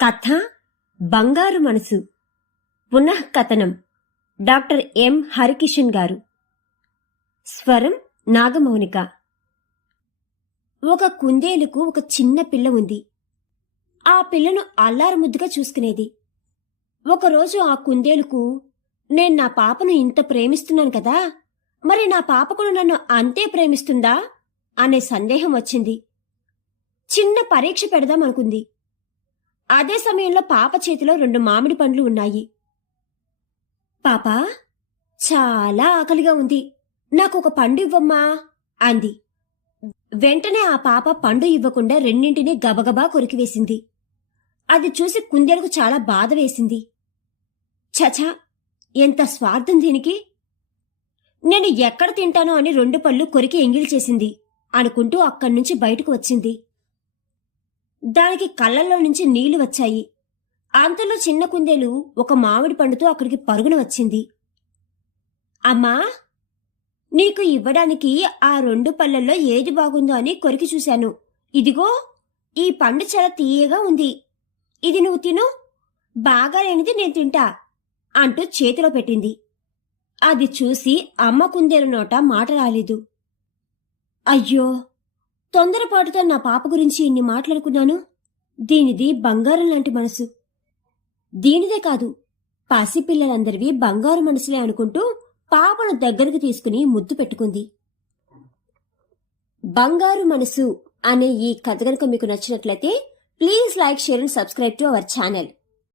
కథ బంగారు మనసు. పునఃకథనం డాక్టర్ ఎం హరికిషన్ గారు. స్వరం నాగమౌనిక. ఒక కుందేలుకు ఒక చిన్న పిల్ల ఉంది. ఆ పిల్లను అల్లారుముద్దుగా చూసుకునేది. ఒకరోజు ఆ కుందేలుకు, నేను నా పాపను ఇంత ప్రేమిస్తున్నాను కదా, మరి నా పాప కూడా నన్ను అంతే ప్రేమిస్తుందా అనే సందేహం వచ్చింది. చిన్న పరీక్ష పెడదామనుకుంది. అదే సమయంలో పాప చేతిలో 2 మామిడి పండ్లు ఉన్నాయి. పాపా, చాలా ఆకలిగా ఉంది, నాకొక పండు ఇవ్వమ్మా అంది. వెంటనే ఆ పాప పండు ఇవ్వకుండా రెండింటినీ గబగబా కొరికివేసింది. అది చూసి కుందేలుకు చాలా బాధ వేసింది. చచా, ఎంత స్వార్థం దీనికి! నేను ఎక్కడ తింటానో అని 2 పళ్ళు కొరికి ఎంగిలి చేసింది అనుకుంటూ అక్కడ్నుంచి బయటకు వచ్చింది. దానికి కళ్ళల్లో నుంచి నీళ్లు వచ్చాయి. అంతలో చిన్న కుందేలు ఒక మామిడి పండుతో అక్కడికి పరుగున వచ్చింది. అమ్మా, నీకు ఇవ్వడానికి ఆ 2 పళ్ళల్లో ఏది బాగుందో అని కొరికి చూశాను. ఇదిగో, ఈ పండు చాలా తీయగా ఉంది, ఇది నువ్వు తిను, బాగా లేనిది నేను తింటా అంటూ చేతిలో పెట్టింది. అది చూసి అమ్మ కుందేలు నోట మాట రాలేదు. అయ్యో, తొందరపాటుతో నా పాప గురించి ఇన్ని మాట్లాడుకున్నాను. దీనిది బంగారం లాంటి మనసు. దీనిదే కాదు, పసిపిల్లలందరివి బంగారు మనసులే అనుకుంటూ పాపను దగ్గరకు తీసుకుని ముద్దు పెట్టుకుంది. బంగారు మనసు అనే ఈ కథ కనుక మీకు నచ్చినట్లయితే please like, share and subscribe to our channel.